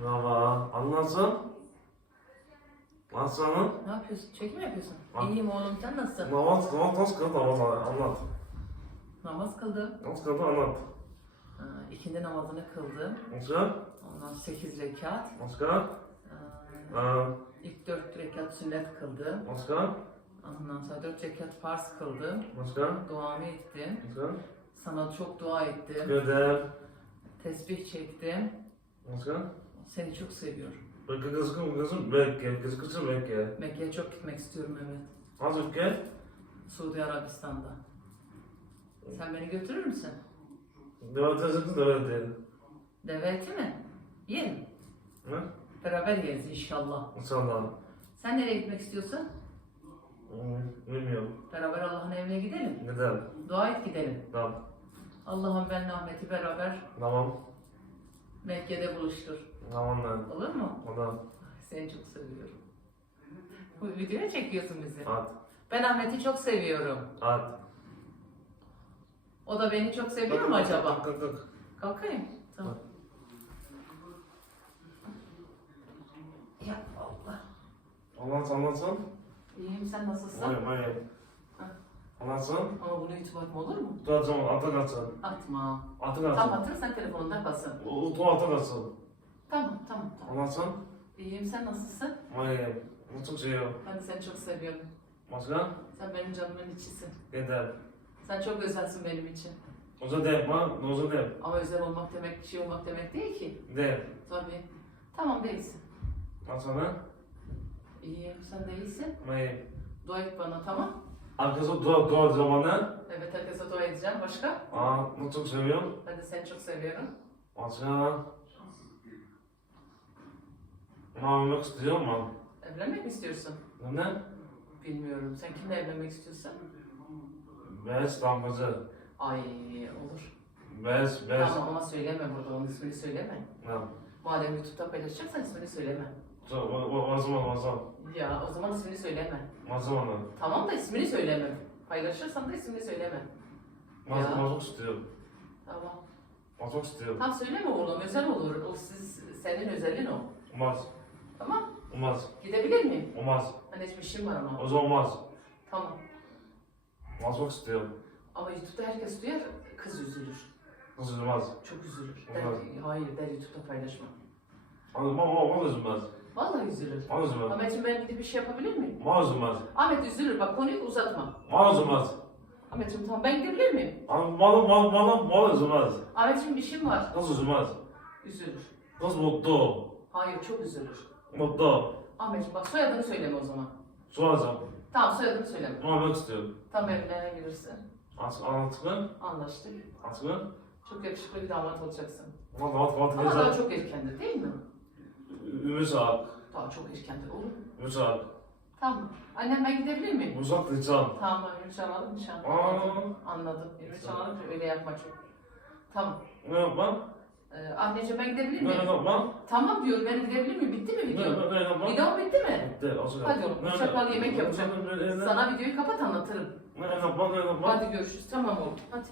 Merhaba. Anlatsın. Nasılsın? Ne yapıyorsun? Çekim yapıyorsun? Ha. İyiyim oğlum sen nasılsın? Namaz, namaz nasıl kıldı namaz anlat. Namaz kıldı. Nasıl kıldı anlat. Ha, ikindi namazını kıldı. Nasıl? Ondan 8 rekat. Nasıl? Ha, Ee, ilk 4 rekat sünnet kıldı. Nasıl? Ondan sonra 4 rekat farz kıldı. Nasıl? Duamı ettim. Nasıl? Sana çok dua ettim. Göder. Tesbih çektim. Nasıl? Seni çok seviyorum. Bekle kızım kızım bekle kız kızım bekle. Mekke'ye çok gitmek istiyorum Mehmet. Azıcık gel. Suudi Arabistan'da. Sen beni götürür müsün? Devam edeceksin devam edelim. Deve eti mi? Yiyelim. Ne? Beraber yeriz inşallah. İnşallah. Sen nereye gitmek istiyorsun? Hmm, bilmiyorum. Beraber Allah'ın evine gidelim. Neden? Dua et gidelim. Tamam. Allah'ım ben Ahmet'i beraber Tamam. Mekke'de buluştur. Tamam lan. Olur mu? Tamam. Seni çok seviyorum. Bu videoya çekiyorsun bizi. At. Ben Ahmet'i çok seviyorum. At. O da beni çok seviyor mu acaba? Kalk kalk. Kalkayım. Tamam. Ya Allah. Anlat anlatsın. İyiyim sen nasılsın? Hayır hayır. Ha. Anlatsın. Ama bunu YouTube'a atma olur mu? Tutacağım atı kaçsın. Atma. Atı Tam kaçsın. atırsan telefonunda kalsın. O o atı kaçsın. Tamam tamam tamam. Anlatsın. İyiyim sen nasılsın? Hayır. Bu çok şey yok. Ben de seni çok seviyorum. Başka? Sen benim canımın içisin. Yeter. Sen çok özelsin benim için. Oza de yapma. Oza de. Ama özel olmak demek, şey olmak demek değil ki. De. Tabii. Tamam değilsin. Nasıl ne? İyiyim, sen de iyisin. Hayır. Dua et bana, tamam? Arkası dua dua zamanı. Evet, herkese dua edeceğim. Başka? Aa, bunu çok seviyorum. Ben de seni çok seviyorum. Başka? Mağlumak istiyorum mu? Evlenmek mi istiyorsun? Ne? Bilmiyorum. Sen kimle evlenmek istiyorsun? Bez damgacı. Ay, olur. Bez, bez. Tamam ama söyleme burada, onun ismini söyleme. Ne? Madem YouTube'da paylaşacaksan ismini söyleme. O zaman. Ya o zaman ismini söyleme. O zaman. Tamam da ismini söyleme. Paylaşırsan da ismini söyleme. Ya. mazok istiyorum. Tamam. Mazok istiyorum. Tam söyleme oğlum, özel olur. O siz, senin özelin o. Olmaz. Tamam. Olmaz. Gidebilir miyim? Olmaz. Hiçbir işim var ama. O zaman olmaz. Tamam. Mazok istiyorum. Ama YouTube'da herkes duyar, kız üzülür. Nasıl olmaz? Çok üzülür. Der, hayır der YouTube'da paylaşma. Ama o o olmaz. Vallahi üzülür. Olmaz. Ahmetciğim ben gidip bir şey yapabilir miyim? Olmaz. Ahmet üzülür bak konuyu uzatma. Olmaz. Ahmetciğim tamam ben gidebilir miyim? Ama mal mal mal mal olmaz. Ahmetciğim işim var. Nasıl olmaz? Üzülür. Nasıl mutlu? Hayır çok üzülür. Mutlu. Ahmetciğim bak soyadını söyleme o zaman. Soracağım. Tamam soyadını söyleme. Olmak istiyorum. Tam evine gelirsin. Aç anlatıkın. Anlaştık. Atıkın. Çok yakışıklı bir damat olacaksın. Vat vat vat Ama daha çok erkendir değil mi? Ümit ağak. Daha çok erkendir olur mu? Tamam. Annem ben gidebilir miyim? Uzak diyeceğim. Tamam Ümit Çağladım nişan. Aa. Anladım. Ümit Çağladım öyle yapma çok. Tamam. Ne yapmam? Ee, anneciğim ben gidebilir Ne miyim? yapmam? Tamam diyor ben gidebilir miyim? Bitti mi Ne video? ne yapmam? Video bitti mi? Bitti. o zaman. Hadi oğlum, Ne- al, yemek yapacağım. ne- ne- ne- Sana videoyu kapat anlatırım. Ne yapmam? Ne yapmam? Hadi görüşürüz. Tamam oğlum. Hadi.